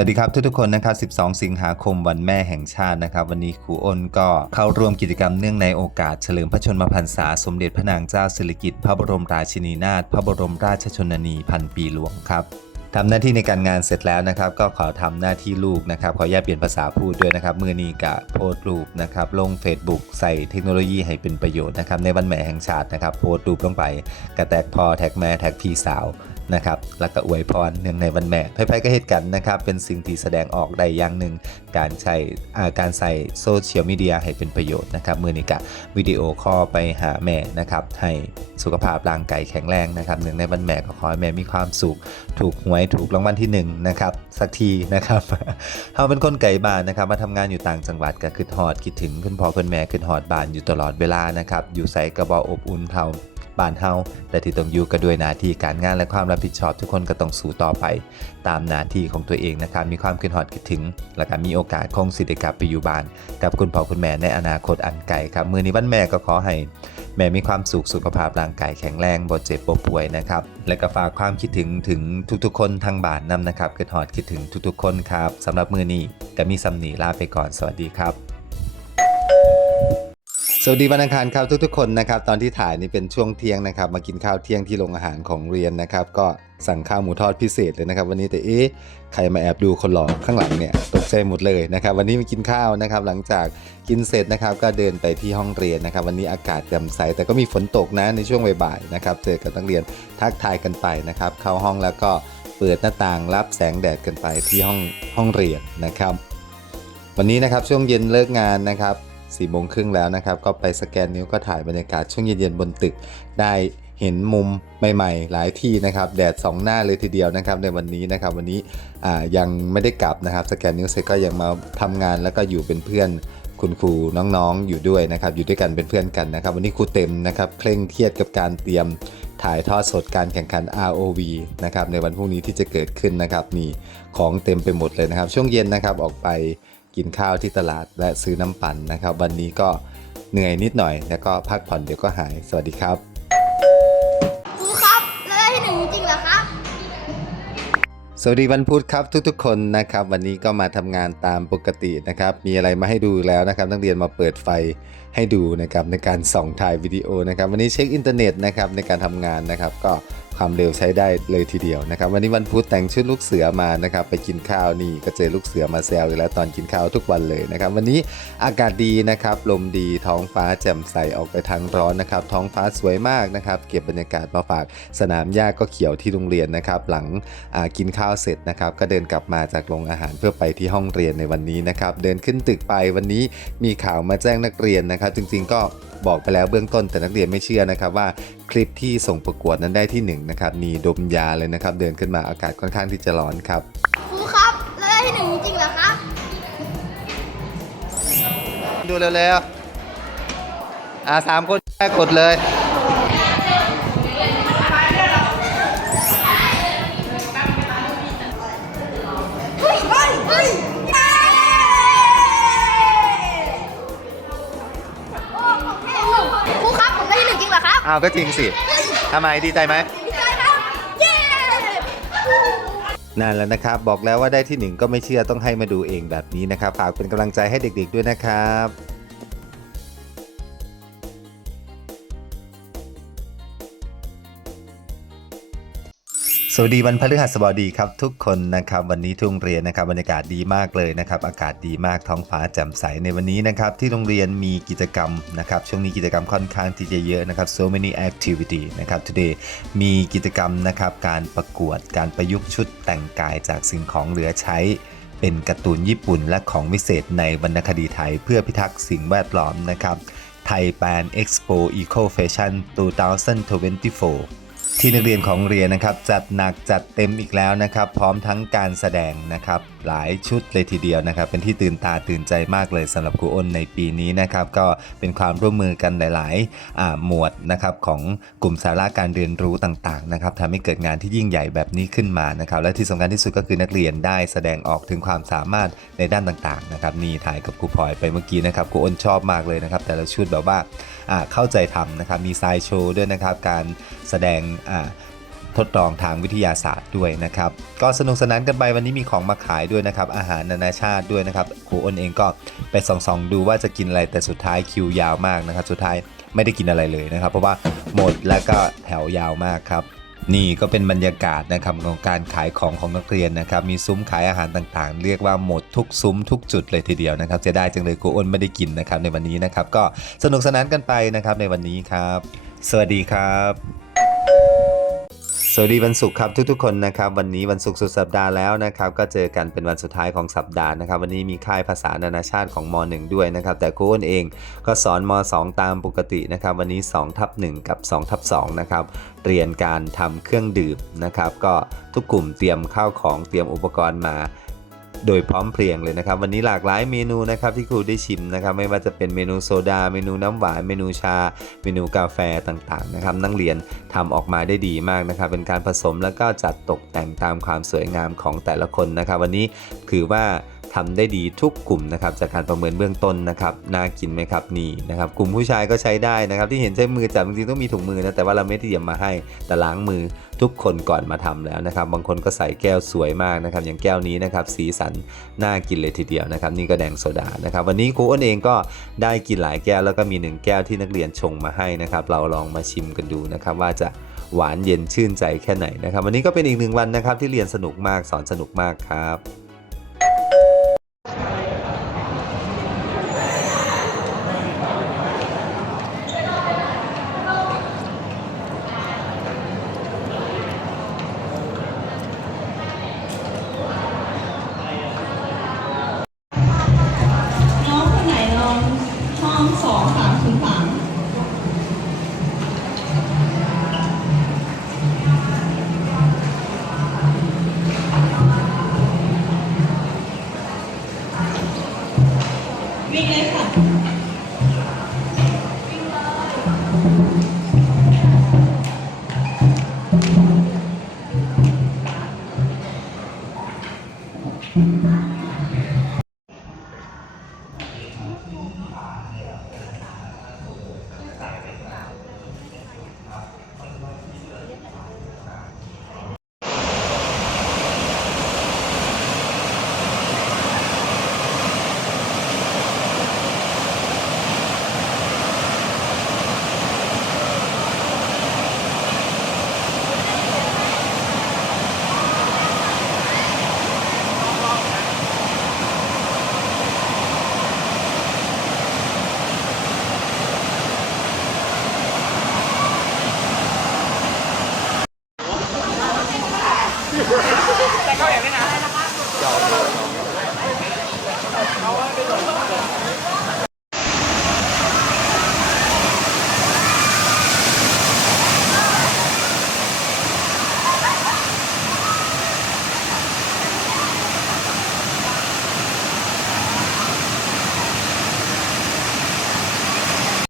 วัสดีครับทุกๆคนนะครับ 12 สิงหาคมวันแม่แห่งชาตินะครับ วันนี้ครูอ้นก็เข้าร่วมกิจกรรมเนื่องในโอกาสเฉลิมพระชนมพรรษา สมเด็จพระนางเจ้าสิริกิติ์พระบรมราชินีนาถพระบรมราชชนนีพันปีหลวงครับทำหน้าที่ในการงานเสร็จแล้วนะครับ ก็ขอทำหน้าที่ลูกนะครับ ขออนุญาตเปลี่ยนภาษาพูดด้วยนะครับมือนี้กะโพสต์รูปนะครับ ลง Facebook ใส่เทคโนโลยีให้เป็นประโยชน์นะครับ ในวันแม่แห่งชาตินะครับ โพสต์รูปลงไปกระแตกพอแท็กแม่แท็กพี่สาว นะครับแล้วก็อวยพรเนื่องในวันแม่ไพ่ๆก็เหตุกันนะครับเป็นสิ่งที่แสดงออกได้อย่างหนึ่งการใช้การใส่โซเชียลมีเดียให้เป็นประโยชน์นะครับมือนี้กะวิดีโอคอลไปหาแม่นะครับให้สุขภาพร่างกายแข็งแรงนะครับเนื่องในวันแม่ก็ขอให้แม่มีความสุขถูกหวยถูกรางวัลที่หนึ่งนะครับสักทีนะครับเขาเป็นคนไก่บ้านนะครับมาทำงานอยู่ต่างจังหวัดก็คือหอดคิดถึงคุณพ่อคุณแม่คือหอดบ้านอยู่ตลอดเวลานะครับอยู่ใส่กระบอกอบอุ่นเท่า บ้านเฮาแต่ที่ต้องอยู่ก็ด้วยหน้าที่การงานและความรับผิดชอบทุกคนก็ต้องสู้ต่อไป ตามหน้าที่ของตัวเองนะครับมีความคิดฮอดคิดถึง และก็มีโอกาสคงสิได้กลับไปอยู่บ้าน กับคุณพ่อคุณแม่ในอนาคตอันไกลครับมือนี้วันแม่ก็ขอให้แม่มีความสุขสุขภาพร่างกายแข็งแรงบ่เจ็บบ่ป่วยนะครับและก็ฝากความคิดถึงถึงทุกๆ คนทางบ้านนำนะครับคิดฮอดคิดถึงทุกๆ คนครับสำหรับมือนี้ก็มีสำนีลาไปก่อนสวัสดีครับ วัสดีวันอังคารครับทุกๆคนนะครับตอนที่ถ่ายนี่เป็นช่วงเที่ยงนะครับมากินข้าวเที่ยงที่โรงอาหารของเรียนนะครับ ก็สั่งข้าวหมูทอดพิเศษเลยนะครับ วันนี้แต่เอ๊ะใครมาแอบดูคนหล่อข้างหลังเนี่ยตกใจหมดเลยนะครับ วันนี้มากินข้าวนะครับ หลังจากกินเสร็จนะครับ ก็เดินไปที่ห้องเรียนนะครับ วันนี้อากาศแจ่มใสแต่ก็มีฝนตกนะในช่วงบ่ายๆนะครับเจอกับนักเรียนทักทายกันไปนะครับ เข้าห้องแล้วก็เปิดหน้าต่างรับแสงแดดกันไปที่ห้องห้องเรียนนะครับ วันนี้นะครับช่วงเย็นเลิกงานนะครับ สี่โมงครึ่งแล้วนะครับ ก็ไปสแกนนิ้วก็ถ่ายบรรยากาศช่วงเย็นๆบนตึก ได้เห็นมุมใหม่ๆ หลายที่นะครับ แดดสองหน้าเลยทีเดียวนะครับในวันนี้นะครับ วันนี้ยังไม่ได้กลับนะครับ สแกนนิ้วเสร็จก็ยังมาทำงานแล้วก็อยู่เป็นเพื่อนคุณครูน้องๆอยู่ด้วยนะครับ อยู่ด้วยกันเป็นเพื่อนกันนะครับ วันนี้ครูเต็มนะครับเคร่งเครียดกับการเตรียมถ่ายทอดสดการแข่งขัน ROV นะครับในวันพรุ่งนี้ที่จะเกิดขึ้นนะครับนี่ของเต็มไปหมดเลยนะครับ ช่วงเย็นนะครับออกไป กินข้าวที่ตลาดและซื้อน้ำปั่นนะครับ วันนี้ก็เหนื่อยนิดหน่อย แล้วก็พักผ่อนเดี๋ยวก็หาย สวัสดีครับครูครับแล้วได้ที่หนึ่งจริงเหรอครับ สวัสดีวันพุธครับทุกๆ คนนะครับ วันนี้ก็มาทำงานตามปกตินะครับ มีอะไรมาให้ดูแล้วนะครับ นักเรียนมาเปิดไฟ ให้ดูนะครับในการส่องถ่ายวิดีโอนะครับวันนี้เช็คอินเทอร์เน็ตนะครับในการทำงานนะครับ ก็ความเร็วใช้ได้เลยทีเดียวนะครับ วันนี้วันพุธแต่งชุดลูกเสือมานะครับ ไปกินข้าวนี่ก็เจอลูกเสือมาแซวอีกแล้วตอนกินข้าวทุกวันเลยนะครับ วันนี้อากาศดีนะครับ ลมดีท้องฟ้าแจ่มใสออกไปทางร้อนนะครับ ท้องฟ้าสวยมากนะครับ เก็บบรรยากาศมาฝากสนามหญ้าก็เขียวที่โรงเรียนนะครับ หลังกินข้าวเสร็จนะครับ ก็เดินกลับมาจากโรงอาหารเพื่อไปที่ห้องเรียนในวันนี้นะครับ เดินขึ้นตึกไปวันนี้มีข่าวมาแจ้งนักเรียนนะครับจริงๆก็บอกไปแล้วเบื้องต้นแต่นักเรียนไม่เชื่อนะครับว่าคลิปที่ส่งประกวดนั้นได้ที่หนึ่งนะครับมีดมยาเลยนะครับ เดินขึ้นมาอากาศค่อนข้างที่จะร้อนครับครูครับแล้วได้ที่หนึ่งจริงเหรอครับดูเร็วๆอ่าสามคนแรกกดเลย อครับอ้าวก็จริงสิทำไมดีใจไหมดีใจครับเย้นั่นแล้วนะครับ บอกแล้วว่าได้ที่หนึ่งก็ไม่เชื่อต้องให้มาดูเองแบบนี้นะครับฝากเป็นกำลังใจให้เด็ก ๆด้วยนะครับ สวัสดีวันพฤหัสบดีครับทุกคนนะครับวันนี้ที่โรงเรียนนะครับบรรยากาศดีมากเลยนะครับอากาศดีมากท้องฟ้าแจ่มใสในวันนี้นะครับที่โรงเรียนมีกิจกรรมนะครับช่วงนี้กิจกรรมค่อนข้างที่จะเยอะนะครับ so many activity นะครับ today มีกิจกรรมนะครับการประกวดการประยุกต์ชุดแต่งกายจากสิ่งของเหลือใช้เป็นการ์ตูนญี่ปุ่นและของวิเศษในวรรณคดีไทย เพื่อพิทักษ์สิ่งแวดล้อมนะครับไทยแปนเอ็กซ์โปอีโคแฟชั่น2024 ที่นักเรียนของเรียนนะครับ จัดหนักจัดเต็มอีกแล้วนะครับ พร้อมทั้งการแสดงนะครับหลายชุดเลยทีเดียวนะครับ เป็นที่ตื่นตาตื่นใจมากเลยสำหรับครูอ้นในปีนี้นะครับ ก็เป็นความร่วมมือกันหลายๆหมวดนะครับของกลุ่มสาระการเรียนรู้ต่างๆนะครับทำให้เกิดงานที่ยิ่งใหญ่แบบนี้ขึ้นมานะครับและที่สำคัญที่สุดก็คือนักเรียนได้แสดงออกถึงความสามารถในด้านต่างๆนะครับนี่ถ่ายกับครูพลอยไปเมื่อกี้นะครับครูอ้นชอบมากเลยนะครับแต่ละชุดแบบว่าเข้าใจทำนะครับมีไซด์โชว์ด้วยนะครับการแสดง ทดลองทางวิทยาศาสตร์ด้วยนะครับก็สนุกสนานกันไปวันนี้มีของมาขายด้วยนะครับอาหารนานาชาติด้วยนะครับครูอ้นเองก็ไปส่องๆดูว่าจะกินอะไรแต่สุดท้ายคิวยาวมากนะครับสุดท้ายไม่ได้กินอะไรเลยนะครับ เพราะว่าหมดแล้วก็แถวยาวมากครับนี่ก็เป็นบรรยากาศนะครับของการขายของของนักเรียนนะครับ มีซุ้มขายอาหารต่างๆ เรียกว่าหมดทุกซุ้มทุกจุดเลยทีเดียวนะครับจะได้จังเลยครูอ้นไม่ได้กินนะครับในวันนี้นะครับ ก็สนุกสนานกันไปนะครับในวันนี้ครับ สวัสดีครับ วัสดีวันศุกร์ครับทุกๆคนนะครับวันนี้วันศุกร์สุดสัปดาห์แล้วนะครับก็เจอกันเป็นวันสุดท้ายของสัปดาห์นะครับวันนี้มีค่ายภาษานานาชาติของม .1 ด้วยนะครับแต่ครูอ้นเองก็สอนม .2 ตามปกตินะครับวันนี้2ทับ1กับ2ทับ2นะครับเรียนการทำเครื่องดื่มนะครับก็ทุกกลุ่มเตรียมข้าวของเตรียมอุปกรณ์มา โดยพร้อมเพรียงเลยนะครับ วันนี้หลากหลายเมนูนะครับที่ครูได้ชิมนะครับ ไม่ว่าจะเป็นเมนูโซดา เมนูน้ำหวาน เมนูชา เมนูกาแฟต่างๆนะครับ นักเรียนทำออกมาได้ดีมากนะครับ เป็นการผสมแล้วก็จัดตกแต่งตามความสวยงามของแต่ละคนนะครับ วันนี้ถือว่าทำได้ดีทุกกลุ่มนะครับจากการประเมินเบื้องต้นนะครับน่ากินไหมครับนี่นะครับกลุ่มผู้ชายก็ใช้ได้นะครับ ที่เห็นใช้มือจับจริงๆต้องมีถุงมือนะแต่ว่าเราไม่ได้เตรียมมาให้แต่ล้างมือทุกคนก่อนมาทำแล้วนะครับ บางคนก็ใส่แก้วสวยมากนะครับ อย่างแก้วนี้นะครับสีสันน่ากินเลยทีเดียวนะครับ นี่ก็แดงโซดานะครับ วันนี้ครูอ้นเองก็ได้กินหลายแก้วแล้วก็มีหนึ่งแก้วที่นักเรียนชงมาให้นะครับ เราลองมาชิมกันดูนะครับ ว่าจะหวานเย็นชื่นใจแค่ไหนนะครับ วันนี้ก็เป็นอีกหนึ่งวันนะครับที่เรียนสนุกมากสอนสนุกมากครับ วิ่งเลยค่ะ